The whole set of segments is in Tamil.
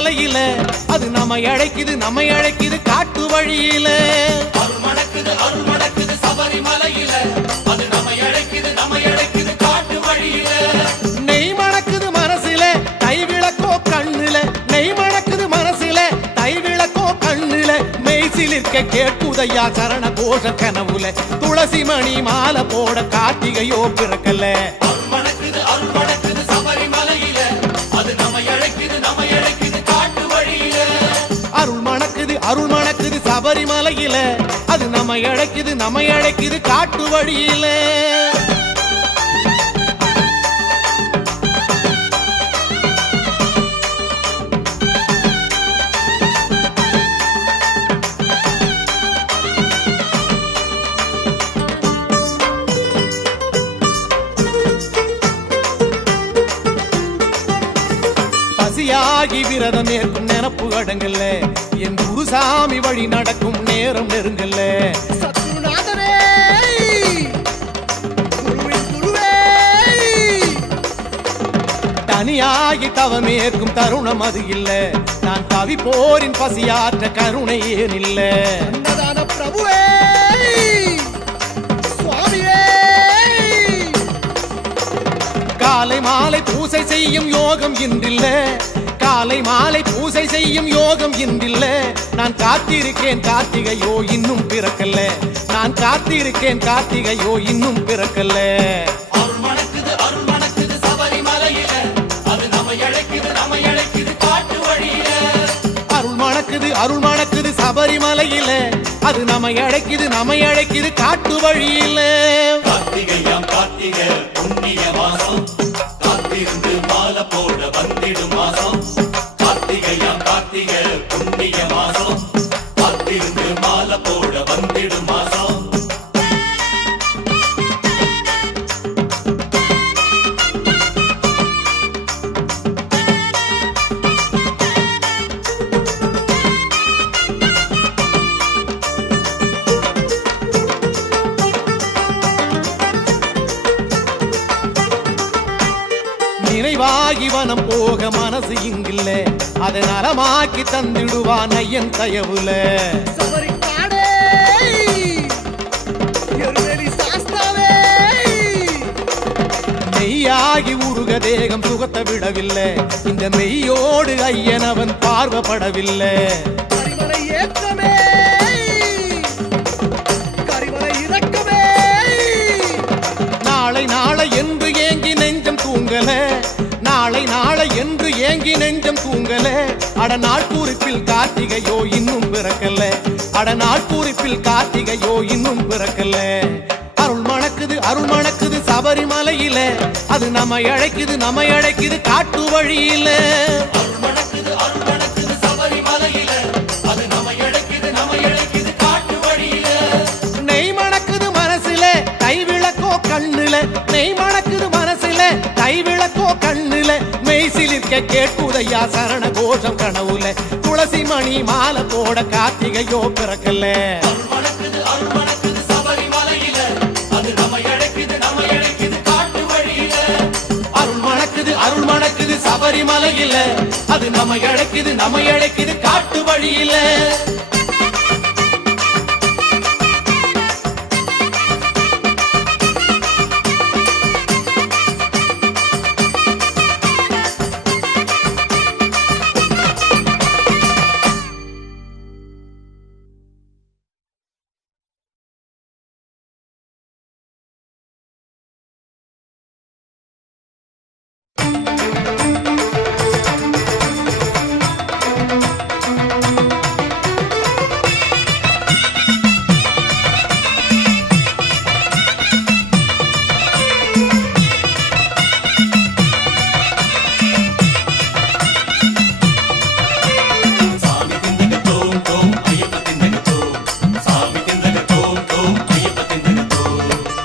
மலையில அது நம்மை அழைக்குது காட்டு வழியில அருள் மணக்குது சபரிமலையில அது நம்மை அழைக்குது காட்டு வழியில நெய் மணக்குது மனசுல தைவிளக்கோ கண்ணுல நெய் மணக்குது மனசுல தைவிளக்கோ கண்ணுல மெய்சிலிருக்க கேட்குதையா சரண கோஷ கனவுல துளசி மணி மாலை போட கார்த்திகையோ பிறக்கல அருள் மணக்குது சபரிமலையில அது நம்மை அழைக்குது காட்டு வழியில அருள் மணக்குது சபரிமலையில அது நம்மை அழைக்குது காட்டு வழியில பசியாகி விரதம் ஏற்கும் நினப்பு அடங்கல்ல என் குருசாமி வழி நடக்கும் நேரம் நெருங்கல்ல சத்குருநாதரே குருவே தனியாகி தவமேற்கும் தருணம் அது இல்ல நான் தவி போரின் பசியாற்ற கருணை ஏன் இல்ல அன்னதான பிரபுவே சுவாமியே காலை மாலை பூசை செய்யும் யோகம் இன்றில்ல காலை மாலை பூசை செய்யும் யோகம் இன்றில்ல நான் காத்திருக்கேன் கார்த்திகையோ இன்னும் பிறக்கல்ல நான் காத்திருக்கேன் கார்த்திகையோ இன்னும் பிறக்கல்ல அருள் மணக்குது சபரிமலையில அது நம்மை அழைக்குது காட்டு வழியில அருள் மணக்குது சபரிமலையில அது நம்மை அழைக்குது காட்டு வழியில கார்த்திகை புண்ணிய மாசம் காத்திருந்து மாலை போட வந்திடும் மாசம் கார்த்திகை புண்ணிய மாசம் காத்திருந்து மாலை போட வந்திடும் மாசம் நினைவாகி வனம் போக மனசு இங்கில்ல அதை நலமாக்கி தந்திடுவான் ஐயன் தயவுல சபரிக்காடே எருமெலி சாஸ்தாவே மெய்யாகி உருக தேகம் சுகத்தை விடவில்லை இந்த மெய்யோடு ஐயன் அவன் பார்வப்படவில்லை கரிமலை ஏற்றமே கரிமலை இறக்கமே நாளை நாளை என்று ஏங்கி நெஞ்சம் தூங்கல நாளை என்று ஏங்கி நெஞ்சம் தூங்கல அட நாட்குறிப்பில் கார்த்திகையோ இன்னும் பிறக்கல அட நாட்குறிப்பில் கார்த்திகையோ இன்னும் பிறக்கல அருள் மணக்குது சபரிமலையில அது நம்மை அழைக்குது காட்டு வழியில அருள் மணக்குது சபரிமலையில அது நம்மை அழைக்குது காட்டு வழியில நெய் மணக்குது மனசுல தைவிளக்கோ கண்ணுல நெய் மணக்குது மனசுல தைவிளக்கோ கண்ணுல மெய்சிலிருக்க கேட்குதையா சரண கோஷம் கனவுல துளசி மணி மாலை போட கார்த்திகையோ பிறக்கல அருள் மணக்குது சபரிமலையில அது நம்மை அழைக்குது காட்டு வழியில அருள் மணக்குது சபரிமலையில அது நம்மை அழைக்குது காட்டு வழியில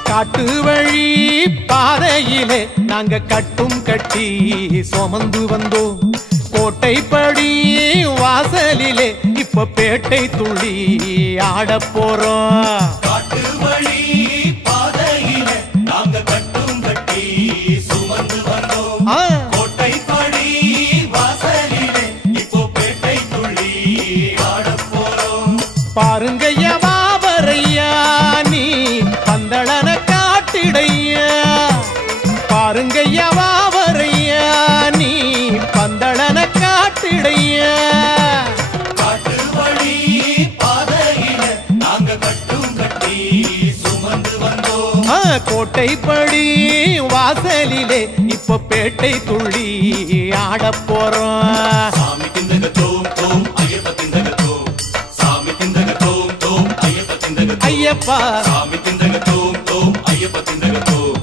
காட்டு வழி பாதையிலே நாங்க கட்டும் கட்டி சுமந்து வந்தோம். கோட்டைப்படி வாசலிலே இப்ப பேட்டை துள்ளி ஆட போறோம். காட்டு வழி பாதையிலே நாங்க கட்டும் கட்டி சுமந்து வந்தோம். கோட்டைப்படி வாசலிலே இப்போ கோட்டைப்படி வாசலிலே இப்ப பேட்டை துள்ளி ஆடப் போறோம். சாமி திந்தக தோம் தோம் ஐயப்ப திந்தக தோம். சாமி திந்தக தோம் தோம் ஐயப்ப திந்தக தோம். ஐயப்பா சாமி திந்தக தோம் தோம் ஐயப்ப திந்தக தோம்.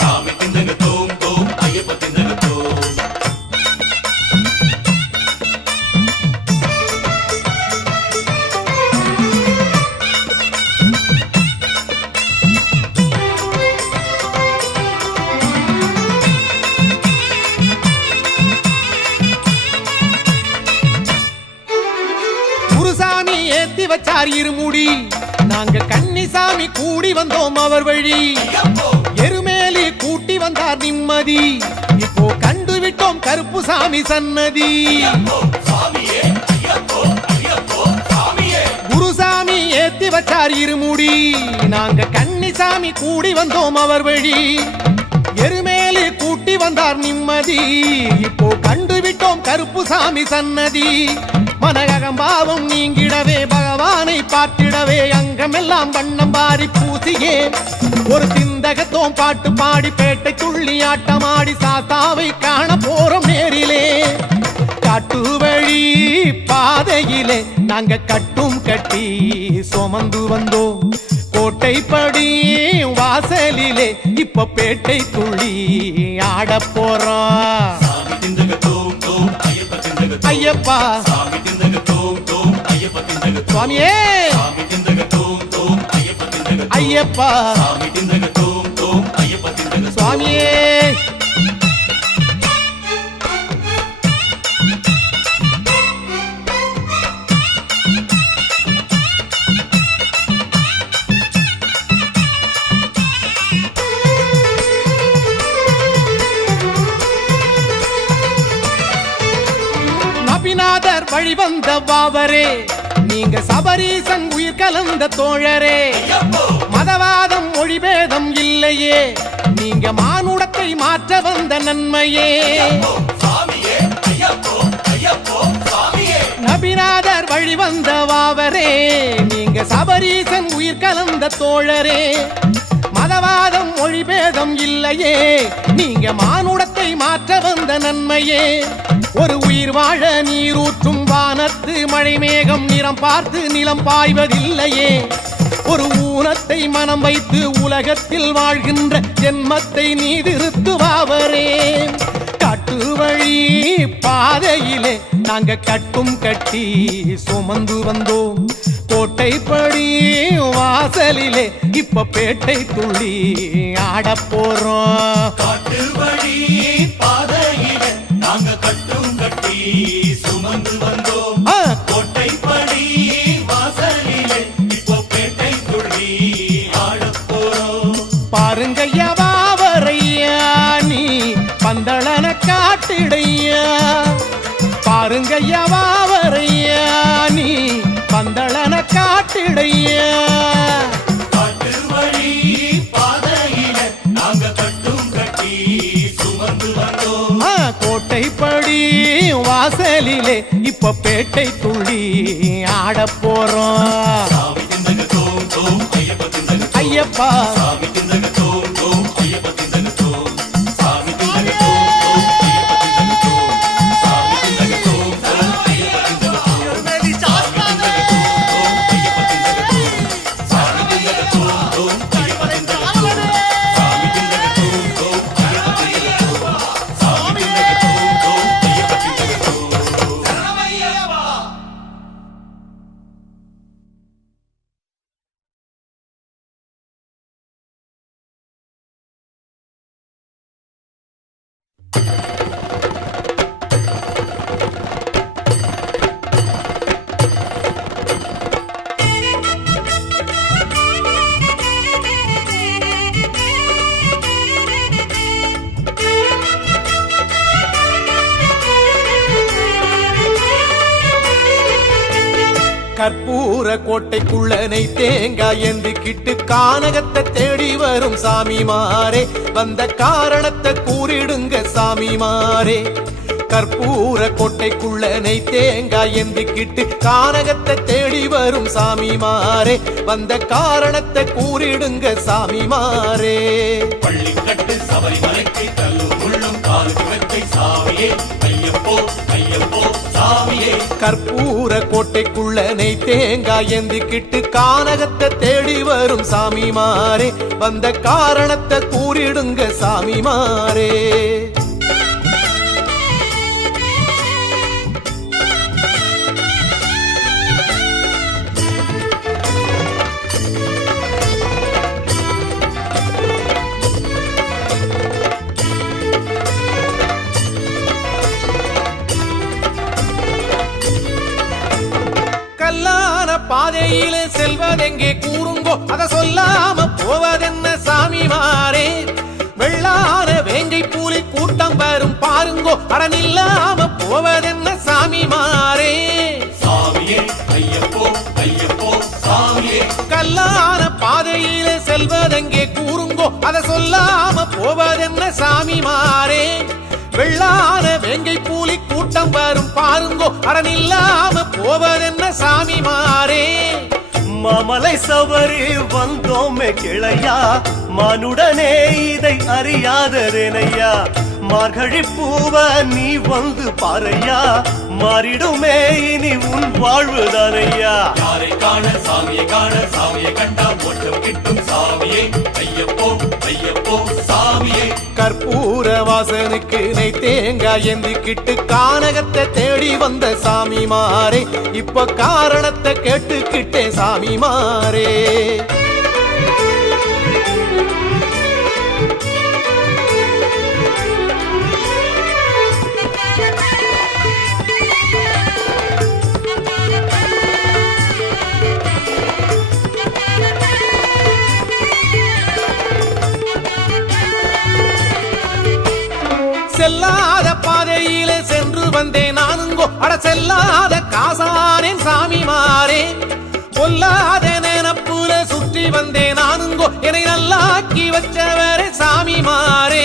சாமி திந்தக தோம் தோம் ஐயப்ப திந்தக தோம். குருசாமி ஏத்தி வச்சார் இருமுடி, நாங்க கன்னிசாமி கூடி வந்தோம் அவர் வழி. ஐயப்போ எருமேலி கூட்டி வந்தார் நிம்மதி, இப்போ கண்டுவிட்டோம் கருப்புசாமி சன்னதி. ஐயப்போ சாமியே ஐயப்போ ஐயப்போ சாமியே. குருசாமி ஏத்தி வச்சார் இருமுடி, நாங்க கன்னிசாமி கூடி வந்தோம் அவர் வழி. எருமேலி கூட்டி வந்தார் நிம்மதி, இப்போ கண்டுவிட்டோம் கருப்புசாமி சன்னதி. மனகம்பாவம் நீங்கிடவே பகவானை பார்த்திடவே அங்கமெல்லாம் வண்ணம் பாரி பூசியே ஒரு திந்தகத்தோம் பாட்டு பாடி பேட்டை துள்ளி ஆட்டமாடி சாத்தாவை காண போறோம் நேரிலே. காட்டு வழி பாதையிலே நாங்க கட்டும் கட்டி சுமந்து வந்தோம். கோட்டைப்படி வாசலிலே இப்ப பேட்டை துள்ளி ஆடப் போறோம். சாமி திந்தக தோம் தோம் ஐயப்ப திந்தக தோம். ஐயப்பா சாமி திந்தக தோம் தோம் ஐயப்ப திந்தக தோம். சுவாமியே சாமி திந்தக தோம் தோம் ஐயப்ப திந்தக தோம். ஐயப்பா சாமி திந்தக தோம் தோம் ஐயப்ப திந்தக தோம். சுவாமியே நபிநாதர் வழிவந்த பாவரே, நீங்க சபரீசன் உயிர் கலந்த தோழரே. ஐயப்போ மதவாதம் மொழிபேதம் இல்லையே, நீங்க மானுடத்தை மாற்ற வந்த நன்மையே. ஐயப்போ சாமியே ஐயப்போ ஐயப்போ சாமியே. நபிநாதர் வழிவந்த வாவரே, நீங்க சபரீசன் உயிர் கலந்த தோழரே. மதவாதம் மொழிபேதம் இல்லையே, நீங்க மானுடத்தை மாற்ற வந்த நன்மையே. ஒரு உயிர் வாழ நீரூற்றும் வானத்து மழை மேகம் நிறம் பார்த்து நிலம் பாய்வதில்லையே. ஒரு ஊனத்தை மனம் வைத்து உலகத்தில் வாழ்கின்ற ஜென்மத்தை நீதிருத்துவாவரே. காட்டு வழி பாதையிலே நாங்க கட்டும் கட்டி சுமந்து வந்தோம். கோட்டைப்படி வாசலிலே இப்ப பேட்டை துள்ளி ஆடப் போறோம். காட்டு வழி பாதையில நாங்க கட்டும் கட்டி சுமந்து வந்தோம். ஆ, கோட்டைப்படி வாசலிலே இப்போ பேட்டை துள்ளி ஆடப் போறோம். பாருங்கய்யா வாவரையா நீ பந்தளன காட்டிடையா. பாருங்கய்யா வாவரையா நீ பந்தளன காட்டிடையா. காட்டு வழி பாதையில நாங்க கட்டும் கட்டி சுமந்து வந்தோம். கோட்டைப்படி வாசலிலே இப்ப பேட்டை துள்ளி ஆடப் போறோம். சாமி திந்தக தோம் தோம் ஐயப்ப திந்தக தோம். ஐயப்பா சாமி திந்தக தோம் தோம் ஐயப்ப திந்தக தோம். சாமி திந்தக தோம் தோம் ஐயப்ப திந்தக தோம். சாமி திந்தக தோம் தோம் ஐயப்ப திந்தக தோம். எருமேலி சாஸ்தாவே தோம் ஐயப்ப திந்தக தோம். சாமி திந்தக தோம் தோம் ஐயப்ப திந்தக தோம். சாமி திந்தக தோம் தோம் ஐயப்ப திந்தக தோம். சாமி திந்தக தோம் தோம் ஐயப்ப திந்தக தோம். சரணமையப்பா. கற்பூர கோட்டைக்குள்ள நெய் தேங்காய் என்று கிட்டு கானகத்தை தேடி வரும் சாமிமாரே. வந்த காரணத்தை கூறிடுங்க சாமிமாரே. கற்பூர கொட்டைக்குள்ள நெய் தேங்காய் எந்திக்கிட்டு கானகத்தை தேடி வரும் சாமிமாரே, வந்த காரணத்தை கூறிடுங்க சாமிமாரே. பள்ளிக்கட்டு சபரிமலைக்கு கல்லும் முள்ளும் காலுக்கு வெத்தை சாமியே ஐயப்போ ஐயப்போ சாமியே. கற்பூர கோட்டைக்குள்ள நெய் தேங்காய் எந்திக்கிட்டு கானகத்தை தேடி வரும் சாமிமாரே, வந்த காரணத்தை கூறிடுங்க சாமிமாரே. கல்லான பாதையிலே செல்வதெங்கே கூறுங்கோ, அத சொல்லாம போவதென்ன சாமிமாரே. வெள்ளான வேங்கை பூலி கூட்டம் வரும் பாருங்கோ, அடனில்லாம போவதென்ன சாமிமாரே. சாமியே ஐயப்போ ஐயப்போ சாமியே. கல்லான பாதையிலே செல்வதெங்கே கூறுங்கோ, அத சொல்லாம போவதென்ன சாமிமாரே. வெள்ளான வேங்கை பூலி கூட்டம் வரும் பாருங்கோ, அடனில்லாம போவதென்ன சாமிமாரே. மாமலை சபரி வந்தோமே கிளையா, மானுடனே இதை அறியாததேனையா. மார்கழி பூவ நீ வந்து பாரையா, மாறிடுமே இனி உன் வாழ்வுதானையா. யாரை காண சாமியை காண சாமியை கண்டா மோட்சம் கிட்டும் சாமியே ஐயப்போ ஐயப்போ சாமியே. கற்பூர வாசனுக்கு நெய் தேங்காய் எந்திக்கிட்டு கானகத்தை தேடி வந்த சாமிமாரே, இப்ப காரணத்தை கேட்டுக்கிட்டே சாமிமாரே. செல்லாத பாதையிலே சென்று வந்தேன் நானுங்கோ, அட செல்லாத காசானேன் சாமிமாரே. பொல்லாத நினப்புல சுற்றி வந்தேன் நானுங்கோ, என்னை நல்லாக்கி வச்சவரே சாமிமாரே.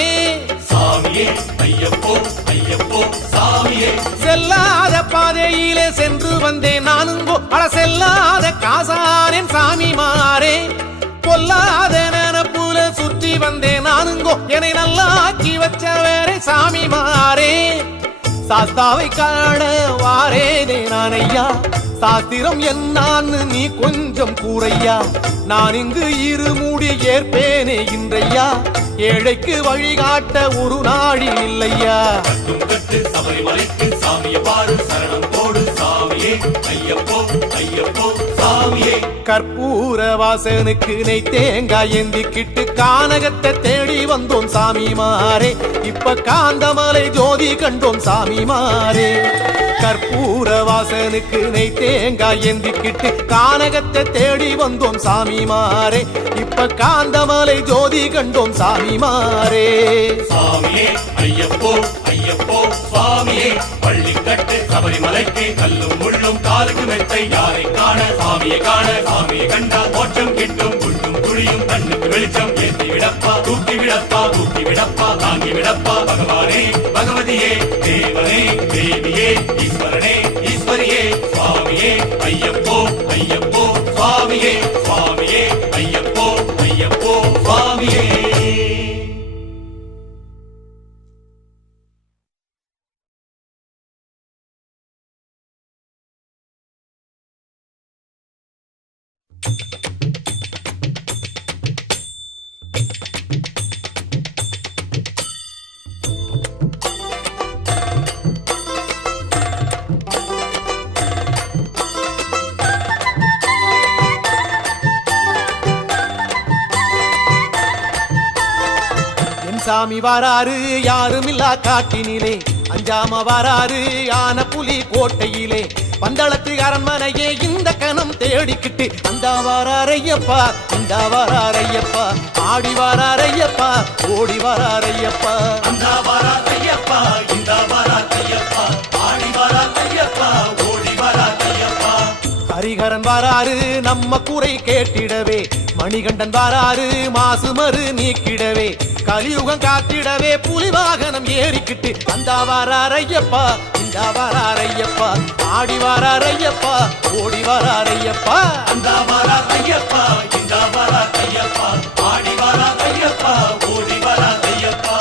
சாமியே ஐயப்போ ஐயப்போ சாமியே. செல்லாத பாதையிலே சென்று வந்தேன் நானுங்கோ, அட செல்லாத காசானேன் சாமிமாரே. பொல்லாத நினப்புல சுற்றி வந்தேன் நானுங்கோ, என்னை நல்லாக்கி வச்சவரே சாமிமாரே. சாஸ்தாவை காண வாரேனே நானையா, சாஸ்திரம் என்னான்னு நீ கொஞ்சம் கூறையா. நான் இங்கு இருமுடி ஏற்பேனே இன்றையா, ஏழைக்கு வழிகாட்ட ஒரு நாடி இல்லையா. கட்டும் கட்டு சபரிமலைக்கு சாமியை பாரு சரணம் போடு சாமியே ஐயப்போ ஐயப்போ சாமியே. கற்பூர வாசனுக்கு நெய் தேங்காய் எந்திக்கிட்டு கானகத்தை தேடி வந்தோம் சாமிமாரே, இப்ப காந்தமலை ஜோதி கண்டோம் சாமிமாரே. கற்பூர வாசனுக்கு நெய் தேங்காய் எந்திக்கிட்டு கானகத்தை தேடி வந்தோம் சாமிமாரே, இப்ப காந்தமலை ஜோதி கண்டோம் சாமிமாரே. சாமியே ஐயப்போ ஐயப்போ சுவாமியே. பள்ளிக்கட்டு சபரிமலைக்கு கல்லும் முள்ளும் காலுக்கு மெத்தை யாரை காண சாமியை காண சாமியை கண்டா மோட்சம் கிட்டும். குள்ளும் குழியும் கண்ணுக்கு வெளிச்சம் ஏற்றி விடப்பா தூக்கி விடப்பா தூக்கி விடப்பா தாங்கி விடப்பா. பகவானே பகவதியே தேவனே தேவியே ஈஸ்வரனே ஈஸ்வரியே சுவாமியே ஐயப்போ ஐயப்போ சுவாமியே சுவாமியே ஐயப்போ ஐயப்போ சுவாமியே. சாமி வாராரு யாருமில்லா காட்டினிலே, அஞ்சாம வாராரு யான புலி கோட்டையிலே. பந்தளத்து அரண்மனையே இந்த கணம் தேடிக்கிட்டு அந்த வாராரையப்பா இந்த வாராரையப்பா, ஆடி வாராரையப்பா ஓடி வாராரையப்பா. அந்த வாராரையப்பா இந்த வாராரையப்பா, ஆடி வாராரையப்பா ஓடி வாராரையப்பா. ஹரிஹரன் வாராரு நம்ம குறை கேட்டிடவே, மணிகண்டன் வாராரு மாசுமறு நீக்கிடவே. கலியுகம் காத்திடவே புலி வாகனம் ஏறிக்கிட்டு அந்த வாராரையப்பா இந்த வாராரையப்பா ஆடி வாராரையப்பா ஓடி வாராரையப்பா அந்த வரா ஐயப்பா இந்த வரா ஐயப்பா ஆடி வரா ஐயப்பா ஓடி வரா ஐயப்பா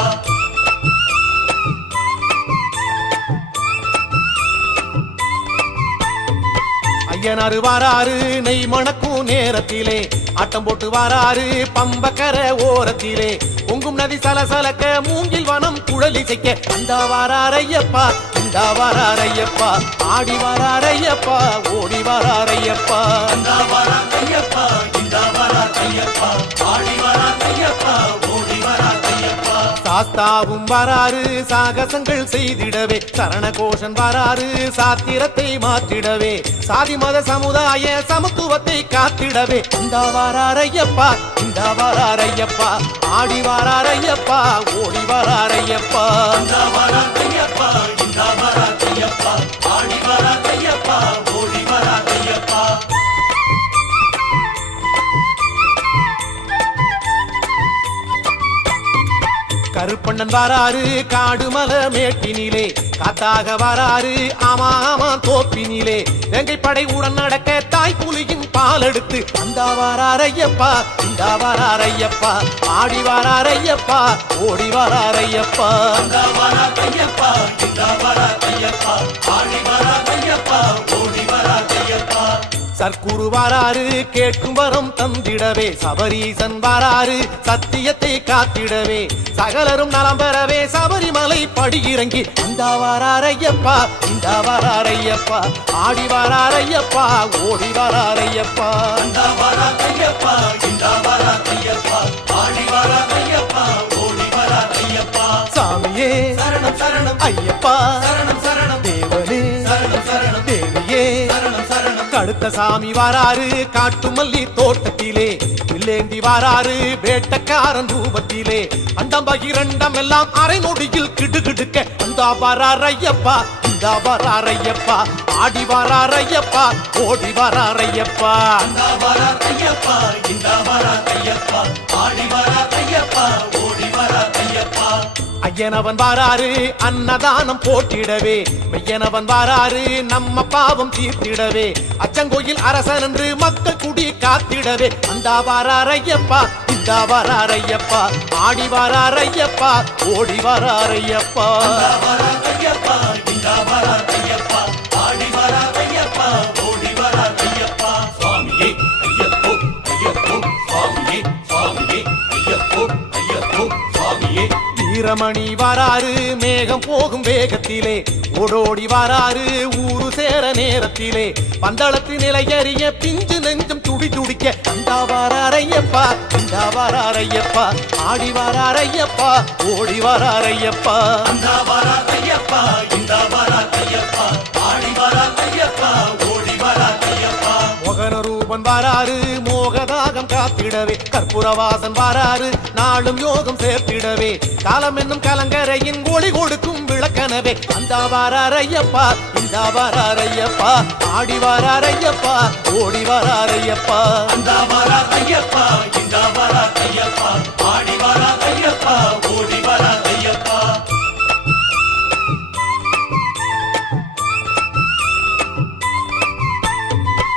ஐயனாரு வாராரு நெய் மணக்கும் நேரத்திலே ஆட்டம் போட்டு வாராரு பம்பக்கர ஓரத்திலே பொங்கும் நதி சலசலக்க மூங்கில் வனம் குழலிசைக்க அந்த வாராரையப்பா இந்த வாராரையப்பா ஆடி வாராரையப்பா ஓடி வாராரையப்பா அந்த வரா ஐயப்பா இந்த வரா ஐயப்பா ஆடி வரா ஐயப்பா ஓடி வரா ஐயப்பா சாஸ்தாவும் வராரு சாகசங்கள் செய்திடவே சரண கோஷன் வராரு சாத்திரத்தை மாற்றிடவே சாதி மத சமுதாய சமத்துவத்தை காத்திடவே இந்த வாராரையப்பா இந்த வாராரையப்பா ஆடி வாராரையப்பா ஓடி வாராரையப்பா அந்த வரா ஐயப்பா இந்த வரா ஐயப்பா ஆடி வரா ஐயப்பா ஓடி வரா ஐயப்பா கருப்பண்ணன் வாராரு காடுமல மேட்டினிலே காத்தாக வாராரு ஆமா ஆமா தோப்பினிலே வெங்கை படை உடன் நடக்க தாய் புலியின் பால் எடுத்து அந்த வாராரையப்பா இந்த வாராரையப்பா ஆடி வாராரையப்பா ஓடி வாராரையப்பா அந்த வரா ஐயப்பா இந்த வரா ஐயப்பா ஆடி வரா ஐயப்பா ஓடி வரா ஐயப்பா சர்க்குரு வாராரு கேட்கும் வரம் தந்திடவே சபரீசன் வாராரு சத்தியத்தை காத்திடவே சகலரும் நலம் பெறவே சபரிமலை படி இறங்கி இந்த வாராரையப்பா இந்த வாராரையப்பா ஆடி வாராரையப்பா ஓடி வாராரையப்பா அந்த வரா ஐயப்பா இந்த வரா ஐயப்பா ஆடி வரா ஐயப்பா ஓடி வரா ஐயப்பா சாமியே சரணம் சரணம் ஐயப்பா சரணம் சரணம் தேவனே சரணம் சரணம் தேவியே சரணம் சரணம் கடுத்த சாமி வாராரு காட்டுமல்லி தோட்டத்திலே வில்லேந்தி வாராரு வேட்டக்காரன் ரூபத்திலே அண்டம் பகிரண்டம் எல்லாம் அரை நொடியில் கிடுகிடுக்க அந்த வாராரையப்பா இந்த வாராரையப்பா ஆடி வாராரையப்பா ஓடி வாராரையப்பா அந்த வரா ஐயப்பா இந்த வரா ஐயப்பா ஆடி வரா ஐயப்பா ஓடி வரா ஐயப்பா ஐயனவன் வாராரு அன்னதானம் போட்டிடவே மெய்யனவன் வாராரு நம்ம பாவம் தீர்த்திடவே அச்சங்கோயில் அரசன் என்று மக்கள் குடி காத்திடவே அந்த வாராரையப்பா இந்த வாராரையப்பா ஆடி வாராரையப்பா ஓடி வாராரையப்பா அந்த வரா ஐயப்பா இந்த வரா ஐயப்பா ஆடி வரா ஐயப்பா ஓடி வரா ஐயப்பா சுவாமியே ஐயப்போ ஐயப்போ சுவாமியே சுவாமியே ஐயப்போ ஐயப்போ சுவாமியே வீரமணி வாராரு மேகம் போகும் வேகத்திலே ஓடோடி வாராரு ஊரு சேர நேரத்திலே பந்தளத்து நிலையறிய பிஞ்சு நெஞ்சம் துடி துடிக்க இந்த வாராரையப்பா இந்த வாராரையப்பா ஆடி வாராரையப்பா ஓடி வாராரையப்பா அந்த வரா ஐயப்பா இந்த வரா ஐயப்பா ஆடி வரா ஐயப்பா ஓடி வரா ஐயப்பா மோகன ரூபன் வாராரு மோகதாகம் காத்திடவே கற்பூரவாசன் வாராரு நாளும் யோகம் சேர்த்திடவே காலம் என்னும் கலங்கரையின் ஒளி கொடுக்கும் விளக்கனவே அந்த வாராரையப்பா இந்த வாராரையப்பா ஆடி வாராரையப்பா ஓடி வாராரையப்பா அந்த வரா ஐயப்பா இந்த வரா ஐயப்பா ஆடி வரா ஐயப்பா ஓடி வரா ஐயப்பா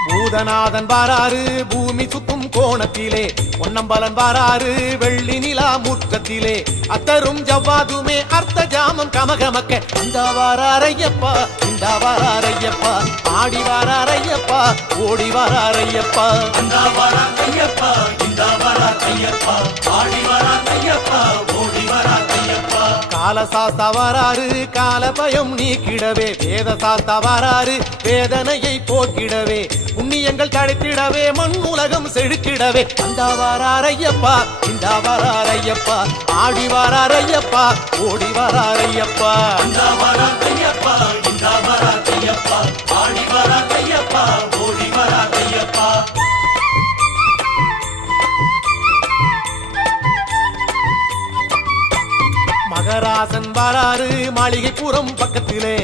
பூதநாதன் வாராரு பூமி சுத்தும் கோணத்திலே பொன்னம்பலன் வாராரு வெள்ளி நிலா முற்றத்திலே அத்தரும் ஜவ்வாதுமே அர்த்த ஜாமம் கமகமக்க இந்த வாராரையப்பா இந்த வாராரையப்பா ஆடி வாராரையப்பா ஓடி வாராரையப்பா அந்த வரா ஐயப்பா இந்த வரா ஐயப்பா ஆடி வரா ஐயப்பா ஓடி வரா ஐயப்பா காலசாஸ்தா வாராரு கால பயம் நீக்கிடவே வேத சாஸ்தா வாராரு வேதனையை போக்கிடவே புண்ணியங்கள் தழைத்திடவே மண் உலகம் செழித்திடவே அந்த வாராரையப்பா இந்த வாராரையப்பா ஆடி வாராரையப்பா ஓடி வாராரையப்பா அந்த வரா ஐயப்பா இந்த வரா ஐயப்பா ஆடி வரா ஐயப்பா ஓடி வரா ஐயப்பா மகராசன் வாராரு மாளிகைப்புறம் பக்கத்திலே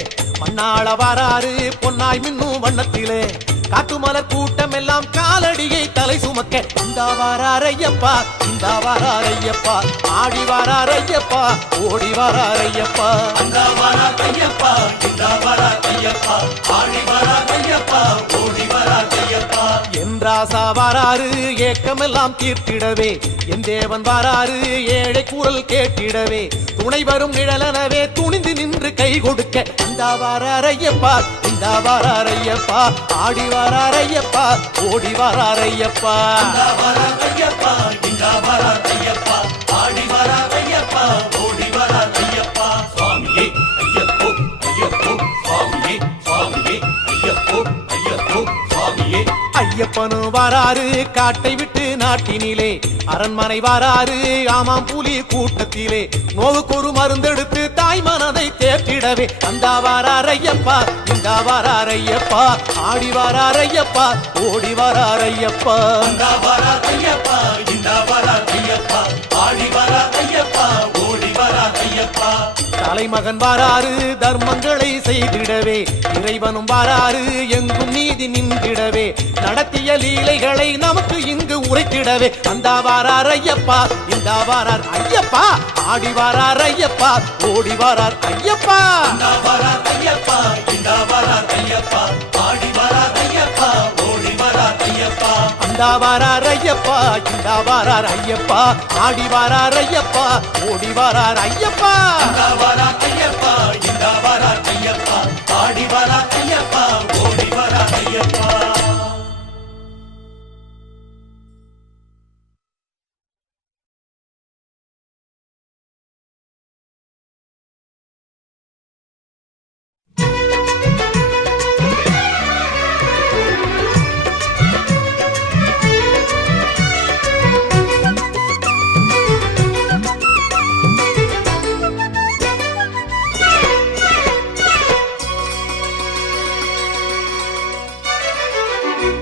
மண்ணாள வாராரு பொன்னாய் மின்னும் வண்ணத்திலே காட்டுமலர் கூட்டம் எல்லாம் காலடியை தலை சுமக்க இந்த வாராரையப்பா இந்த வாராரையப்பா ஆடி வாராரையப்பா ஓடி வாராரையப்பா அந்த வரார் ஐயப்பா இந்த வரார் ஐயப்பா ஆடி வரார் ஐயப்பா ஓடி வரார் ஐயப்பா என்றாசா வாராரு ஏக்கமெல்லாம் தீர்த்திடவே என் தேவன் வாராரு ஏழை குரல் கேட்டிடவே துணை வரும் நிழலனவே துணிந்து நின்று கை கொடுக்க இந்த வாராரையப்பா இந்த வாராரையப்பா ஆடி வாராரையப்பா ஓடி வாராரையப்பா அந்த வரார் ஐயப்பா இந்த வரார் ஐயப்பா ஆடி வரார் ஐயப்பா ஓடி வரார் ஐயப்பா சுவாமியே ஐயப்போ ஐயப்போ சுவாமியே சுவாமியே ஐயப்போ ஐயப்போ சுவாமியே ஐயப்பனும் வாராரு காட்டை விட்டு நாட்டினிலே அரண்மனை வாராரு ஆமாம் புலி கூட்டத்திலே நோவுக்கு ஒரு மருந்தெடுத்து தாய் மனதை தேற்றிடவே அந்த வாராரையப்பா இந்த வாராரையப்பா ஆடி வாராரையப்பா ஓடி வாராரையப்பா அந்த வரார் ஐயப்பா இந்த வரார் ஐயப்பா ஆடி வரார் ஐயப்பா ஓடி வரார் ஐயப்பா தலைமகன் வாராரு தர்மங்களை செய்திடவே இறைவனும் வாராரு எங்கும் நீதி நின்றிடவே நடத்திய லீலைகளை நமக்கு இங்கு உரைத்திடவே அந்த வாரார் ஐயப்பா இந்த வாரார் ஐயப்பா ஆடி வாரார் ஐயப்பா ஓடி வாரார் ஐயப்பா அந்த வரார் ஐயப்பா இந்த வரார் ஐயப்பா ஆடி வரார் ஐயப்பா ஓடி வரார் ஐயப்பா அந்த வாரார் ஐயப்பா இந்த வாரார் ஐயப்பா ஆடி வாரார் ஐயப்பா ஓடி வாரார் ஐயப்பா அந்த வரார் ஐயப்பா இந்த வரார் ஐயப்பா ஆடி வரார் ஐயப்பா ஓடி வரார் ஐயப்பா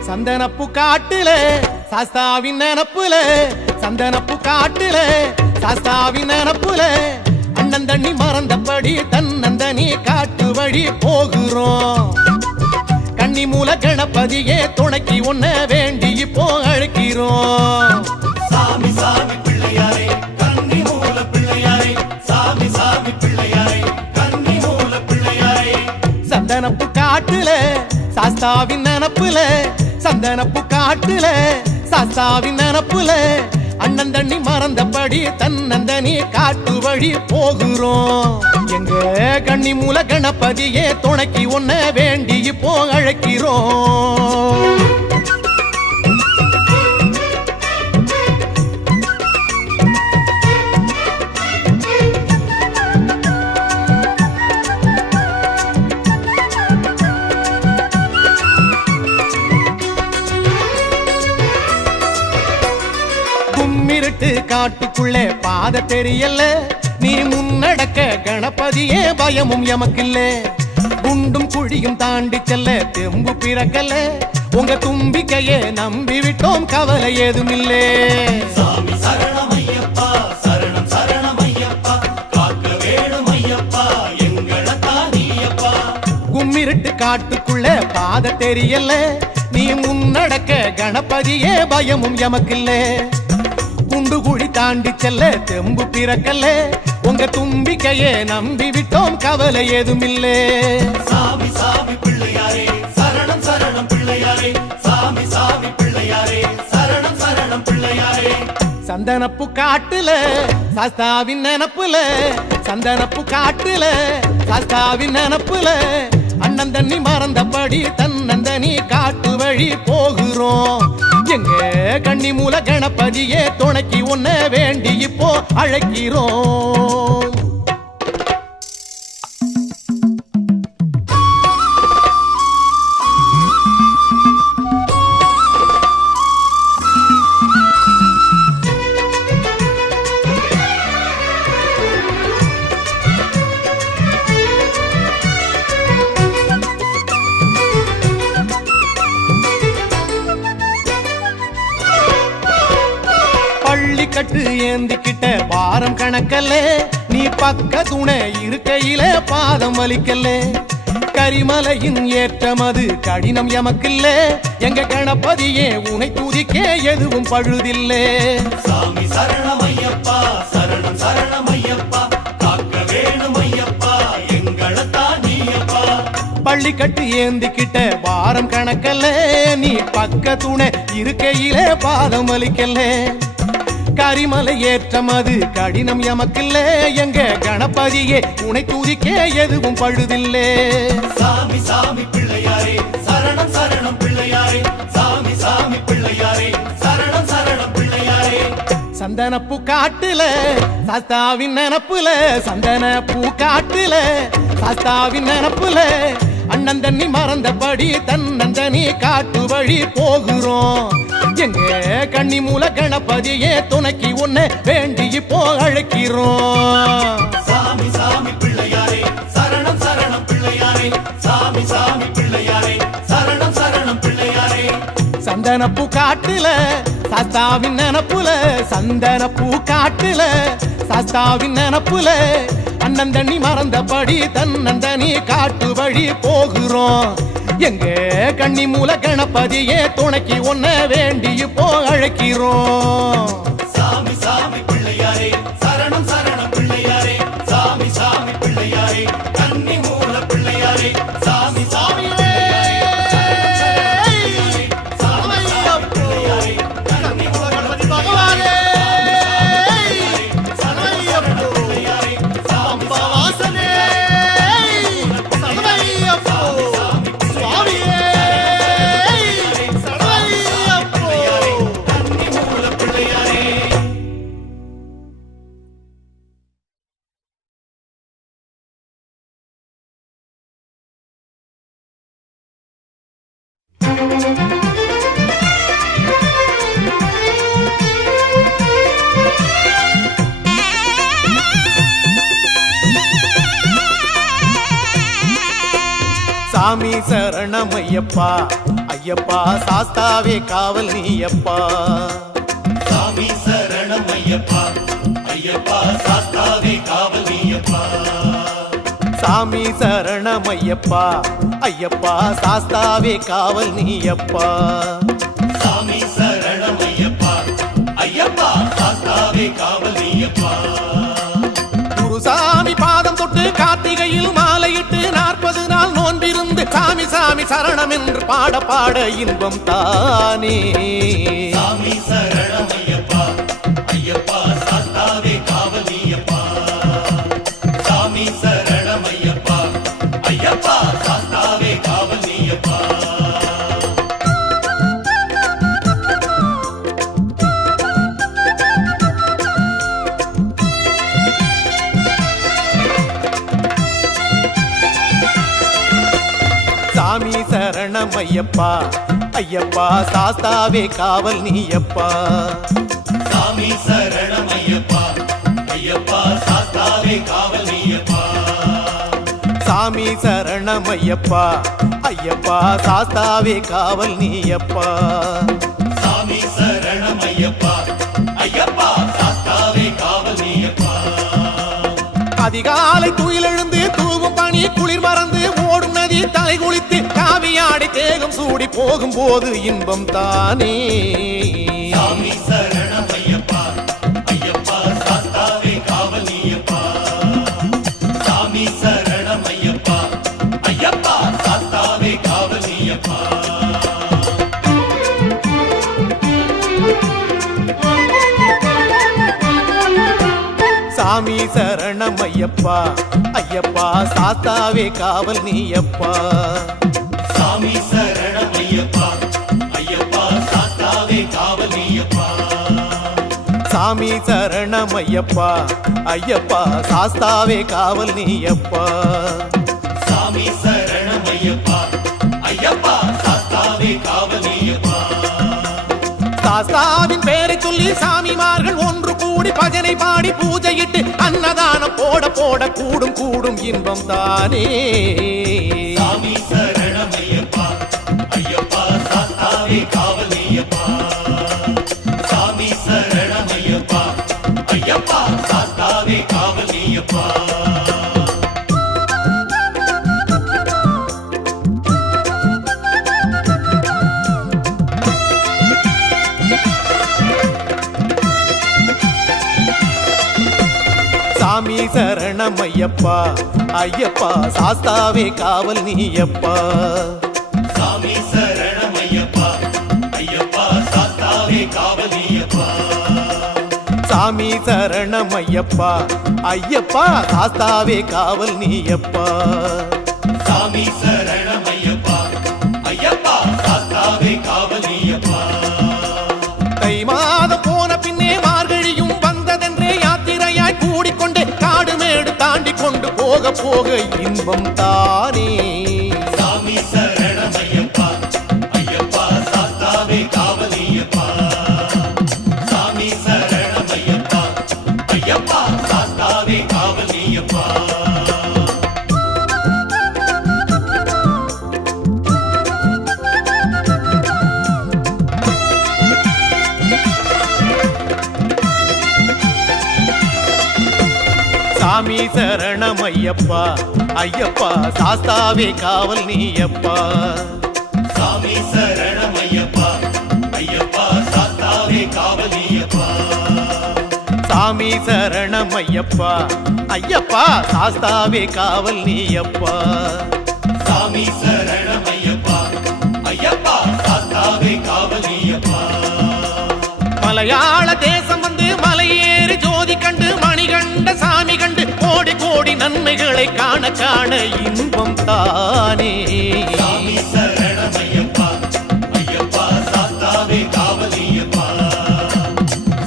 சந்தனப்பு காட்டுல சாஸ்தாவின் நினப்புல சந்தனப்பு காட்டுல சாஸ்தாவின் நினப்புல அண்ணன் தண்ணி மறந்தபடி தன்னந்தனி காட்டு வழி போகிறோம் கன்னி மூல கணபதியே துணைக்கு ஒன்ன வேண்டி இப்போ அழைக்கிறோம் சாமி சாமி பிள்ளையாரே கன்னி மூல பிள்ளையாரே சாமி சாமி பிள்ளையாரே கன்னி மூல பிள்ளையாரே சந்தனப்பு காட்டுல சாஸ்தாவின் நினப்புல சந்தனப்பு காட்டுல சாஸ்தாவின் நினப்புல அண்ணன் தண்ணி மறந்தபடி தன்னந்தனி காட்டு வழி போகிறோம் எங்க கன்னி மூல கணபதியே துணைக்கு ஒன்ன வேண்டி இப்போ அழைக்கிறோம் கும்மிருட்டு காட்டுக்குள்ளே பாத தெரியல நீ முன்னடக்க கணபதியே பயமும் எமக்கில்ல குண்டும் குழியும் தாண்டி செல்ல தெம்பு பிறக்கல உங்க தும்பிக்கையே நம்பி விட்டோம் கவலை ஏதுமில்லே சாமி சரணம் ஐயப்பா சரணம் சரணம் ஐயப்பா காக்க வேணும் ஐயப்பா எங்களை தானியப்பா கும்மிருட்டு காட்டுக்குள்ள பாத தெரியல நீ முன்னடக்க கணபதியே பயமும் எமக்கில்ல குண்டு குழி தாண்டி செல்ல தெம்பு பிறக்கல்ல உங்க தும்பிக்கையே நம்பி விட்டோம் கவலை ஏதுமில்லே சாமி சாமி பிள்ளையாரே சரணம் சரணம் பிள்ளையாரே சாமி சாமி பிள்ளையாரே சரணம் சரணம் பிள்ளையாரே சந்தனப்பு காட்டுல சாஸ்தாவின் நினப்புல சந்தனப்பு காட்டுல சாஸ்தாவின் நினப்புல அண்ணன் தண்ணி மறந்தபடி தன்னந்தனி காட்டு வழி போகிறோம் எங்க கன்னி மூல கணபதியே துணைக்கு ஒன்ன வேண்டி இப்போ அழைக்கிறோம் கட்டு ஏந்திக்கிட்ட பாரம் கணக்கல்ல நீ பக்க துணை இருக்கையில பாதம் வலிக்கல்ல கரிமலையின் ஏற்றமது கடினம் எமக்கில்லே எங்க கணபதியே உனை துதிக்க எதுவும் பழுதில்லே சாமி சரணம் ஐயப்பா சரணம் சரணம் ஐயப்பா காக்க வேணும் ஐயப்பா எங்களத்தான் நீயப்பா பள்ளி கட்டு ஏந்திக்கிட்ட வாரம் கணக்கல்ல நீ பக்க துணை இருக்கையிலே பாதம் வலிக்கல்ல கரிமலை ஏற்றமது கடினம் எமக்கில்லே எங்க கணபதியே உனை துதிக்க எதுவும் பழுதில்லே சாமி சாமி பிள்ளையாரே சரணம் சரணம் பிள்ளையாரே சாமி சாமி பிள்ளையாரே சரணம் சரணம் பிள்ளையாரே சந்தனப்பூ காட்டுல சாஸ்தாவின் நினப்புல சந்தனப்பூ காட்டுல சாஸ்தாவின் நினப்புல அண்ணன் தண்ணி மறந்தபடி தன்னந்தனி காட்டு வழி போகிறோம் எங்க கண்ணி மூல கணபதியே துணைக்கு உன்னை வேண்டி இப்போ அழைக்கிறோம் சாமி சாமி பிள்ளையாரே சரணம் சரணம் பிள்ளையாரே சாமி சாமி பிள்ளையாரே சரணம் சரணம் பிள்ளையாரே சந்தனப்பூ காட்டுல சாஸ்தாவின் நினப்புல சந்தனப்பூ காட்டுல சாஸ்தாவின் நினப்புல அண்ணன் தண்ணி மறந்தபடி தன்னந்தனி காட்டு வழி போகிறோம் எங்க கண்ணி மூல கணபதியே துணைக்கு உன்னை வேண்டி இப்போ அழைக்கிறோம் சாமி சாமி பிள்ளையாரே சரணம் சரணம் பிள்ளையாரே சாமி சாமி பிள்ளையாரே கன்னி மூல பிள்ளையாரே சாமி சாமி சாமி சரணம் ஐயப்பா ஐயப்பா சாஸ்தாவே காவல் நீயப்பா சாமி சரணம் ஐயப்பா ஐயப்பா சாஸ்தாவே காவல் நீயப்பா சாமி சரணம் ஐயப்பா ஐயப்பா சாஸ்தாவே காவல் நீயப்பா சாமி சரணம் ஐயப்பா ஐயப்பா சாஸ்தாவே காவல் நீயப்பா குருசாமி பாதம் தொட்டு கார்த்திகையில் மாலையிட்டு 40 நாள் நோன்பிருந்து சாமி சாமி சரணம் என்று பாட பாட இன்பம் தானே சாமி சரணம் ஐயப்பா ஐயப்பா சாஸ்தாவே காவல் நீயப்பா சாமி சரணம் ஐயப்பா ஐயப்பா சாஸ்தாவே காவல் நீயப்பா சாமி சரணம் ஐயப்பா ஐயப்பா சாஸ்தாவே காவல் நீயப்பா சாமி சரணம் ஐயப்பா ஐயப்பா சாஸ்தாவே காவல் நீயப்பா சாமி சரணம் ஐயப்பா ஐயப்பா சாஸ்தாவே காவல் நீயப்பா சாமி சரணம் ஐயப்பா ஐயப்பா சாஸ்தாவே காவல் நீயப்பா அதிகாலை துயிலெழுந்து தூவும் பனி குளிர் மறந்து ஓடும் நதி தலை குளித்து காவியாடி தேகம் சூடி போகும்போது இன்பம் தானே சாமி சரணம் ஐயப்பா ஐயப்பா சாஸ்தாவே காவல் நீயப்பா சாமி சரணம் ஐயப்பா ஐயப்பா சாஸ்தாவே காவல் நீயப்பா சாமி சரணம் ஐயப்பா ஐயப்பா சாஸ்தாவே காவல் நீயப்பா சாமி சரணம் ஐயப்பா ஐயப்பா சாஸ்தாவே காவல் நீயப்பா சாமி சரணம் ஐயப்பா ஐயப்பா சாஸ்தாவே காவல் நீயப்பா சாமி சரணம் ஐயப்பா ஐயப்பா சாஸ்தாவே காவல் நீயப்பா சாஸ்தாவின் பெயரை சொல்லி சாமிமார்கள் ஒன்று கூடி பஜனை பாடி பூஜையிட்டு அன்னதானம் போட போட கூடும் கூடும் இன்பம் தானே சாமி சரணம் ஐயப்பா ஐயப்பா சாஸ்தாவே காவல் நீயப்பா சாமி சரணம் ஐயப்பா ஐயப்பா சாஸ்தாவே காவல் நீயப்பா சாமி சரணம் ஐயப்பா ஐயப்பா சாஸ்தாவே காவல் நீயப்பா சாமி சரணம் ஐயப்பா ஐயப்பா சாஸ்தாவே காவல் நீயப்பா சாமி சரணம் ஐயப்பா ஐயப்பா சாஸ்தாவே காவல் நீயப்பா சாமி சரணம் ஐயப்பா ஐயப்பா சாஸ்தாவே காவல் நீயப்பா தை மாதம் போன பின்னே மார்கழியும் வந்ததென்றே யாத்திரையாய் கூடிக்கொண்டே காடு மேடு தாண்டி கொண்டு போக போக இன்பம் தானே சாமி சரணம் ஐயப்பா ஐயப்பா சாஸ்தாவே காவல் நீயப்பா சாமி சரணம் ஐயப்பா ஐயப்பா சாஸ்தாவே காவல் நீயப்பா சாமி சரணம் ஐயப்பா ஐயப்பா சாஸ்தாவே காவல் நீயப்பா சாமி சரணம் ஐயப்பா ஐயப்பா சாஸ்தாவே காவல் நீயப்பா சாமி சரணம் ஐயப்பா ஐயப்பா சாஸ்தாவே காவல் நீயப்பா சாமி சரணம் ஐயப்பா ஐயப்பா சாஸ்தாவே காவல் நீயப்பா மலையாள தேசம் வந்து மலையேறி ஜோதி கண்டு மணிகண்ட சாமி கண்டு கோடி கோடி நன்மைகளை காண காண இன்பம் தானே சாமி சரணம் ஐயப்பா ஐயப்பா சாஸ்தாவே காவல் நீயப்பா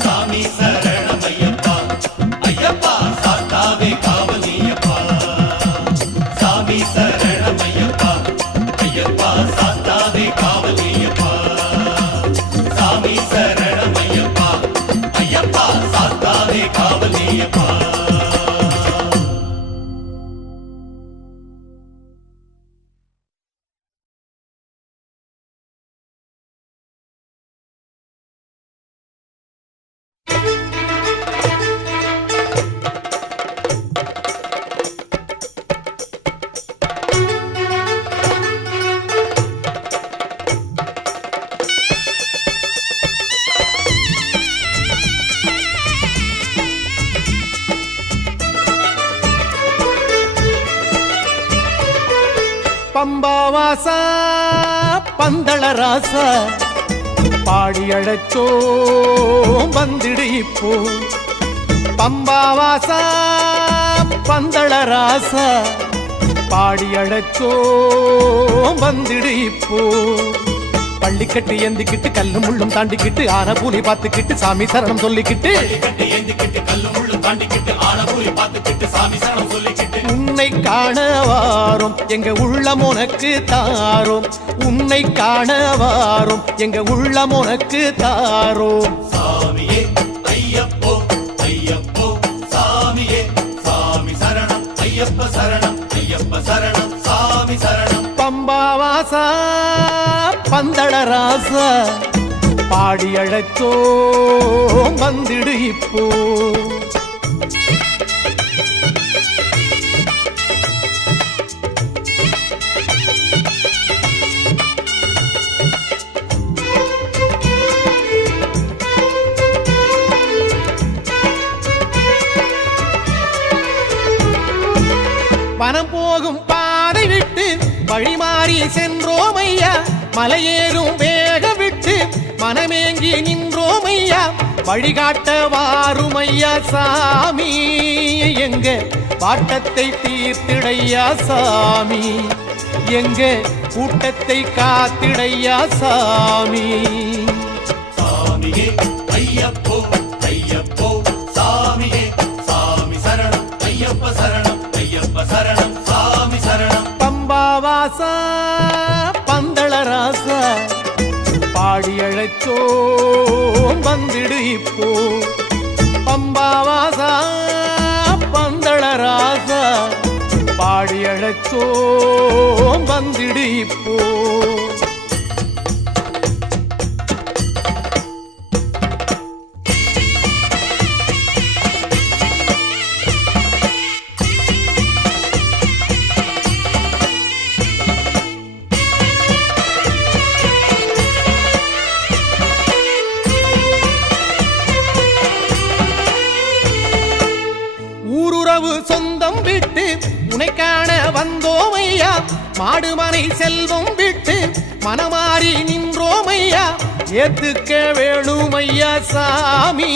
சாமி சரணம் ஐயப்பா ஐயப்பா சாஸ்தாவே காவல் நீயப்பா சாமி சரணம் ஐயப்பா ஐயப்பா சாஸ்தாவே காவல் நீயப்பா சாமி சரணம் ஐயப்பா ஐயப்பா சாஸ்தாவே காவல் நீயப்பா பம்பாவாசா பந்தள ராசா பாடி அழைச்சோ வந்திடு இப்போ பம்பாவாசா பந்தள ராசா பாடி அழைச்சோ வந்திடு இப்போ பள்ளிக்கட்டு ஏந்திக்கிட்டு கல்லும் முள்ளும் தாண்டிக்கிட்டு ஆன பூலி பார்த்துக்கிட்டு சாமி சரணம் சொல்லிக்கிட்டு கட்டி ஏந்திக்கிட்டு கல்லும் முள்ளும் தாண்டிக்கிட்டு ஆன கூலி பார்த்துக்கிட்டு சாமி சரணம் சொல்லிக்கிட்டு உன்னை காண வாரும் எங்க உள்ளம் உனக்கு தாரோம் உன்னை காண வாரும் எங்க உள்ளம் உனக்கு தாரோம் சாமியே ஐயப்போ ஐயப்போ சாமியே சாமி சரணம் ஐயப்ப சரணம் ஐயப்ப சரணம் சாமி சரணம் பம்பாவாசா பந்தள ராசா பாடி அழைச்சோ வந்திடு இப்போ வனம் போகும் பாதை விட்டு வழி மாறி சென்றோம் ஐயா மலையேறும் வேக விட்டு மனமேங்கி நின்றோம் ஐயா வழிகாட்ட வாரும் ஐயா சாமி எங்க பாட்டத்தை தீர்த்திடையா சாமி எங்க கூட்டத்தை காத்திடையா சாமி சாமியே ஐயப்போ ஐயப்போ சாமியே சாமி சரணம் ஐயப்ப சரணம் ஐயப்ப சரணம் சாமி சரணம் பம்பாவாசா பந்தள ராசா பாடி அழைச்சோ வந்திடு இப்போ பம்பாவாசா பந்தள ராசா பாடி அழைச்சோ வந்திடு இப்போ ஊரூர விட்டு உனை காண வந்தோம் ஐயா மாடுமனை செல்வம் விட்டு மனமாறி நின்றோம் ஐயா ஏத்துக்க வேணும் ஐயா சாமி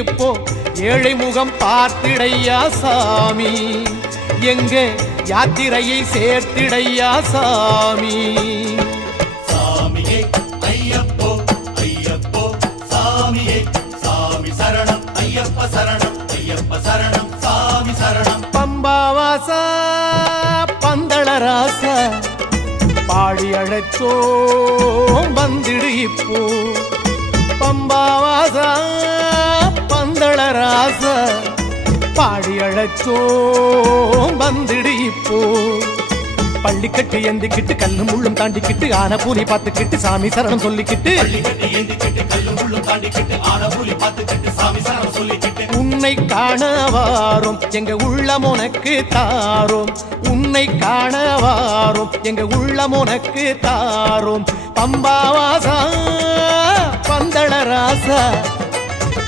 இப்போ ஏழை முகம் பார்த்திடையா சாமி எங்க யாத்திரையை சேர்த்திடையா சாமி சாமியே ஐயப்போ ஐயப்போ சாமியே சாமி சரணம் ஐயப்ப சரணம் ஐயப்ப சரணம் சாமி சரணம் பம்பாவாசா பந்தளராசா பாடி அழைச்சோம் வந்திடு இப்போ பம்பாவாசா பந்தளராசா பாடி அழைச்சோம் வந்திடு இப்போ பள்ளிக்கட்டு எந்திக்கிட்டு கல்லும் முள்ளும் தாண்டிக்கிட்டு ஆன பூலி பார்த்துக்கிட்டு சாமி சரணம் சொல்லிக்கிட்டு பள்ளிக்கட்டு ஏந்திக்கிட்டு கல்லும் முள்ளும் தாண்டிக்கிட்டு ஆன புலி பார்த்துக்கிட்டு சாமி சரணம் சொல்லிக்கிட்டு உன்னை காண வாரோம் எங்க உள்ளம் உனக்கு தாரோம் உன்னை காண வாரோம் எங்க உள்ளம் உனக்கு தாரோம் பம்பாவாசா பந்தளராசா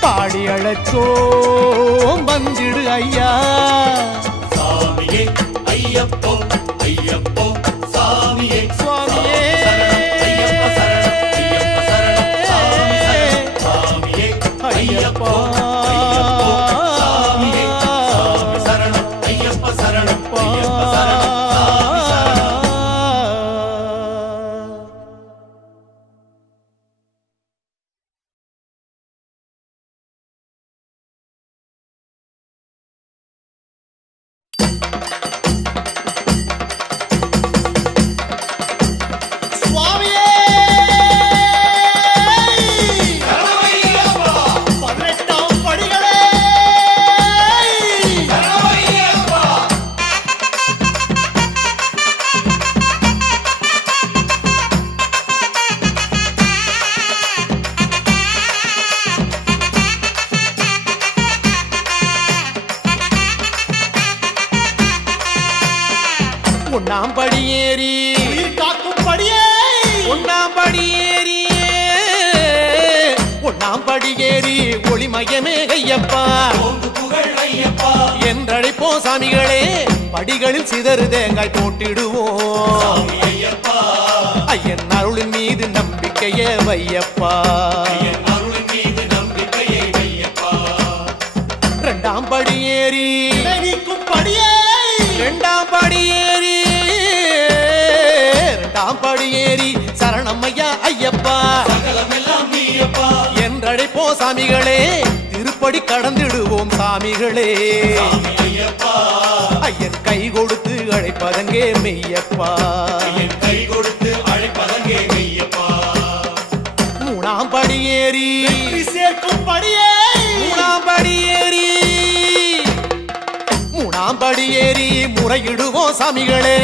பாடி அழைச்சோம் வந்திடு ஐயா சாமியே ஐயப்போ ஐயப்போ சாமியே சுவாமியே ஐயப்ப சரணம் ஐயப்ப சரணம் சாமி சரணம் சாமியே ஐயப்போ ஐயப்போ சாமியே சாமி சரணம் ஐயப்ப சரணம் ஐயப்ப சரணம் சாமி சரணம் சுவாமியே 18ஆம் படிகளே ஒன்னாம் படி ஏறி உயிர் காக்கும் படியே ஒன்னாம் படி ஏறி ஒன்னாம் படி ஏறி ஒளிமயமே ஐயப்பா ஓங்கு புகழ் ஐயப்பா என்றழைப்போ சாமிகளே படிகளில் சிதறு தேங்காய் போட்டிடுவோம் சாமி ஐயப்பா ஐயன் அருளின் மீது நம்பிக்கையே வையப்பா என் அருளின் மீது நம்பிக்கையை வையப்பா இரண்டாம் படி ஏறி நீக்கும் படியே இரண்டாம் படி ஏறி இரண்டாம் படி ஏறி சரணம் ஐயா ஐயப்பா சகலமெல்லாம் நீயப்பா என்றழைப்போ சாமிகளே திருப்படி கடந்திடுவோம் சாமிகளே சாமி ஐயப்பா ஐயன் கை கொடுத்து அழைப்பதங்கே மெய்யப்பா என் கை கொடுத்து அழைப்பதங்கே மெய்யப்பா மூணாம் படி ஏறி வெற்றி சேர்க்கும் படியே மூணாம் படி ஏறி மூணாம் படி ஏறி முறையிடுவோம் சாமிகளே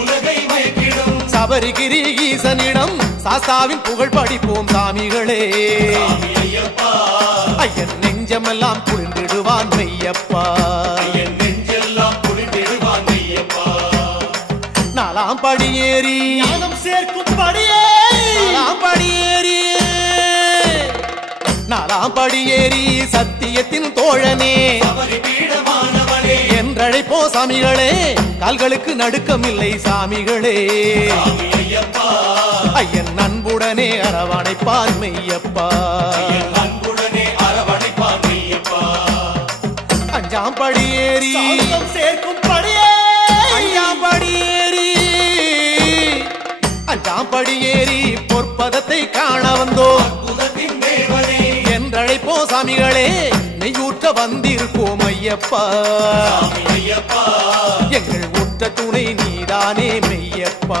உலகை மயக்கிடும் சபரிகிரி ஈசனிடம் சாஸ்தாவின் புகழ் படிப்போம் சாமிகளே சாமி ஐயப்பா ஐயன் நெஞ்சமெல்லாம் குளிர்ந்திடுவான் மெய்யப்பா என் நெஞ்செல்லாம் குளிர்ந்திடுவான் மெய்யப்பா நாலாம் படி ஏறி ஞானம் சேர்க்கும் படியே நாலாம் படி ஏறி நாலாம் படி ஏறி சத்தியத்தின் தோழனே சபரி பீடமானவனே என்றழைப்போ சாமிகளே கால்களுக்கு நடுக்கமில்லை சாமிகளே சாமி ஐயப்பா ஐயன் அன்புடனே அரவணைப்பான் மெய்யப்பா என் அன்புடனே அரவணைப்பான் மெய்யப்பா அஞ்சாம் படி ஏறி சாந்தம் சேர்க்கும் படியே அஞ்சாம் படி ஏறி அஞ்சாம் படி ஏறி பொற்பதத்தை காண வந்தோம் புதத்தின் தேவனே என்றழைப்போ சாமிகளே நெய்யூற்ற வந்திருக்கோம் ஐயப்பா சாமி ஐயப்பா எங்கள் உற்ற துணை நீதானே மெய்யப்பா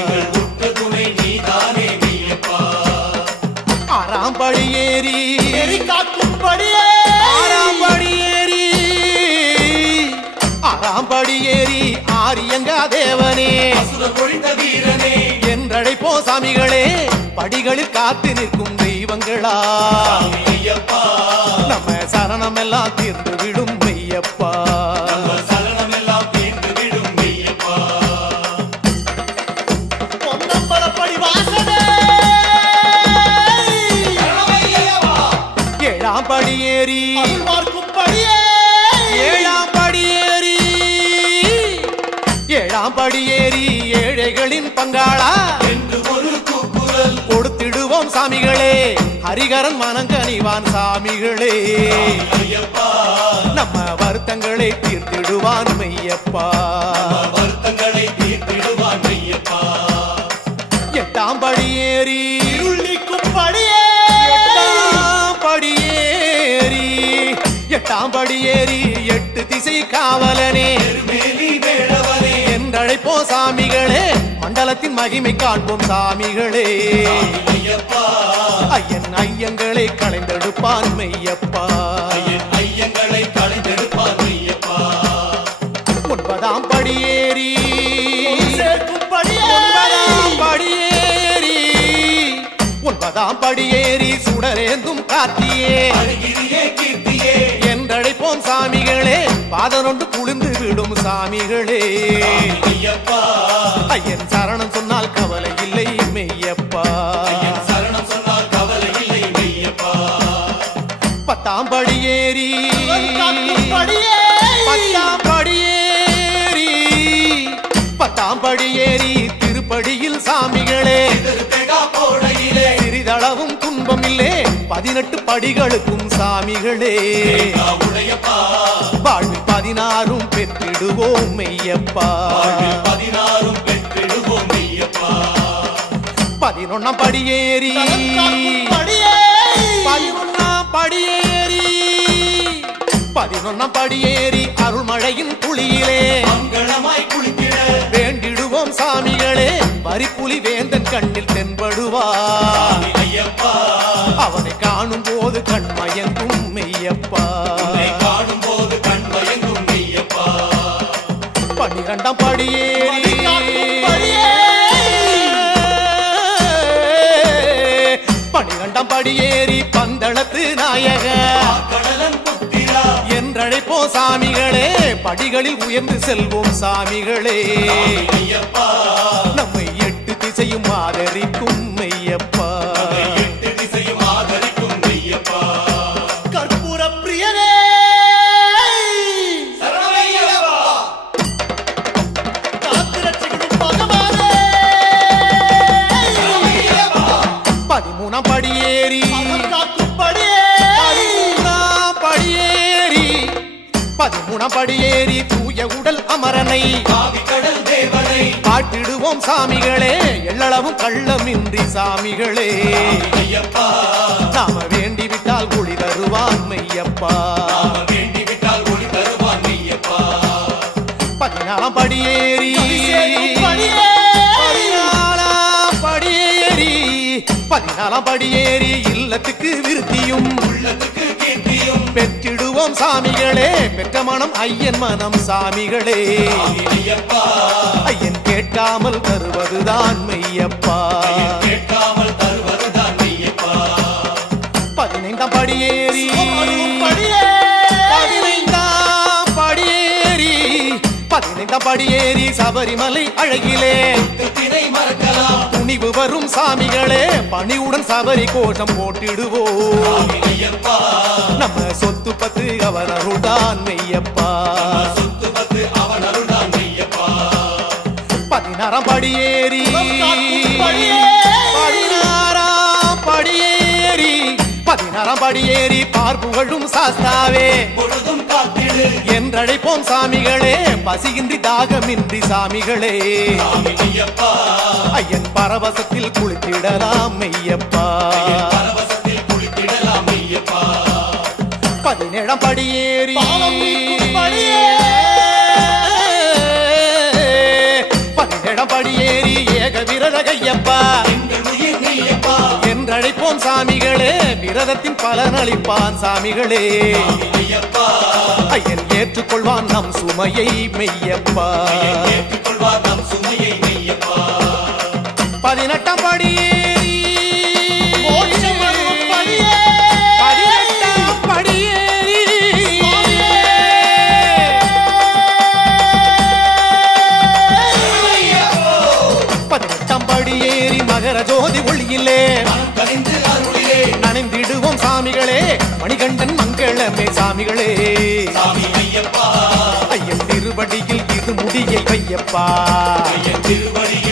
எங்கள் உற்ற துணை நீதானே மெய்யப்பா ஆறாம் படி ஏறி நெறி காக்கும் படியே ஆறாம் படி ஏறி ஆறாம் படி ஏறி ஆரியங்கா தேவனே அசுரர் ஒழித்த வீரனே என்றழைப்போ சாமிகளே படிகளில் காத்து நிற்கும் தெய்வங்களா சாமி ஐயப்பா நம்ம சரணம் எல்லாம் தீர்ந்து விடும் மெய்யப்பா சலனமெல்லாம் தீர்ந்து விடும் மெய்யப்பா பொன்னம்பலப்படி வாசனே ஏழாம் படி ஏறி அருள் பார்க்கும் படியே ஏழாம் படி ஏறி எங்களின் பங்காளா என்று ஒரு கூக்குரல் கொடுத்திடுவோம் சாமிகளே ஹரிகரன் மனங்கனிவான் சாமிகளே ஐயப்பா நம்ம வருத்தங்களை தீர்த்திடுவான் மெய்யப்பா வருத்தங்களை தீர்த்திடுவான் ஐயப்பா எட்டாம் படியேறி இருளிக்கும் படியே எட்டாம் படியேறி எட்டு திசை காவலனே மேலி வேடவனே என்றழைப்போ சாமிகளே மண்டலத்தின் மகிமை காண்போம் சாமிகளே ஐயப்பா ஐயன் ஐயங்களை களைந்தெடுப்பான் மெய்யப்பா என் ஐயங்களை களைந்தெடுப்பான் ஐயப்பா ஒன்பதாம் படியேறி சேர்க்கும் படியே ஒன்பதாம் படியேறி சுடரேந்தும் காத்தியே அழகிரியே கீர்த்தியே என்றழைப்போம் சாமிகளே பாதனொன்று குளிர்ந்து விடும் சாமிகளே ஐயப்பா ஐயன் சரணம் சொன்னால் கவலை இல்லை மெய்யப்பா என் சரணம் சொன்னால் கவலை இல்லை ஐயப்பா பத்தாம் படியேறி காக்கும் படியே பத்தாம் படியேறி பத்தாம் படியேறி திருப்படியில் சாமிகளே தெகா போடையிலே சிறிதளவும் துன்பமில்லே 18 படிகளுக்கும் சாமிகளே உடையப்பா வாழ்வில் 16 பெற்றிடுவோம் மெய்யப்பா 16 பெற்றிடுவோம் ஐயப்பா 11ஆம் படியேறி காக்கும் படியே 11ஆம் படியேறி 11ஆம் படியேறி அருள்மழையின் துளியிலே மங்களமாய் குளித்திட வேண்டிடுவோம் சாமிகளே வரிப்புலி வேந்தன் கண்ணில் தென்படுவார் ஐயப்பா அவனை காணும் போது கண்மயங்கும் மெய்யப்பா உன்னை காணும் போது கண் மயங்கும் ஐயப்பா 12ஆம் படியேறி காக்கும் படியே 12ஆம் படியேறி பந்தளத்து நாயக கடலன் புத்திரா என்றழைப்போ சாமிகளே படிகளில் உயர்ந்து செல்வோம் சாமிகளே ஐயப்பா நம்மை 8 திசையும் ஆதரிக்கும் மெய்யப்பா 8 திசையும் ஆதரிக்கும் ஐயப்பா கற்பூர பிரியனே சரணமையப்பா காத்து ரட்சிக்கும் பகவானே சரணமையப்பா 13ஆம் படியேறி காக்கும் படியே 13ஆம் படியேறி 13ஆம் படியேறி தூய உடல் அமரனை காவி கடல் தேவனை காட்டிடுவோம் சாமிகளே எள்ளளவும் கள்ளமின்றி சாமிகளே ஐயப்பா நாம வேண்டிவிட்டால் ஒளி தருவான் மெய்யப்பா நாம வேண்டிவிட்டால் ஒளி தருவான் ஐயப்பா 14ஆம் படியேறி சேர்க்கும் படியே 14ஆம் படியேறி 14ஆம் படியேறி இல்லத்துக்கு விருத்தியும் உள்ளத்துக்கு கீர்த்தியும் பெற்றிடுவோம் சாமிகளே பெற்ற மனம் ஐயன் மனம் சாமிகளே ஐயப்பா ஐயன் கேட்காமல் தருவதுதான் மெய்யப்பா கேட்காமல் தருவதுதான் ஐயப்பா 15ஆம் படியேறி படியே 15ஆம் படியேறி 15ஆம் படியேறி சபரிமலை அழகிலே திணை மறக்கலாம் துணிவு வரும் சாமிகளே பணிவுடன் சபரி கோஷம் போட்டிடுவோம் ஐயப்பா நம்ம சொத்து பத்து அவர் அருள்தான் மெய்யப்பா சொத்து பத்து அவன் அருள்தான் ஐயப்பா 16ஆம் படியேறி காக்கும் படியே 16ஆம் படியேறி 16ஆம் படியேறி பார்ப்புகழும் சாஸ்தாவே பொழுதும் காத்திடு என்றழைப்போம் சாமிகளே பசியின்றி தாகமின்றி சாமிகளே ஐயப்பா ஐயன் பரவசத்தில் குளித்திடலாம் மெய்யப்பா பரவசத்தில் குளித்திடலாம் ஐயப்பா 17ஆம் படியேறி பாவம் நீக்கும் படியே 17ஆம் படியேறி ஏக விரத கையப்பா எங்கள் உயிர் நீயப்பா என்றழைப்போம் சாமிகளே விரதத்தின் பலனளிப்பான் சாமிகளே ஐயப்பா ஐயன் ஏற்றுக்கொள்வான் நம் சுமையை மெய்யப்பா ஏற்றுக்கொள்வார் நம் சுமையை ஐயப்பா 18ஆம் படியேறி மோட்சம் வரும் படியே 18ஆம் படியேறி 18ஆம் படியேறி மகர ஜோதி ஒளியிலே கனிந்து அருளிலே நனைந்திடுவோம் சாமிகளே மணிகண்டன் மங்களமே சாமிகளே சாமி ஐயப்பா ஐயன் திருவடியில் இது முடியை வையப்பா ஐயன் திருவடியில்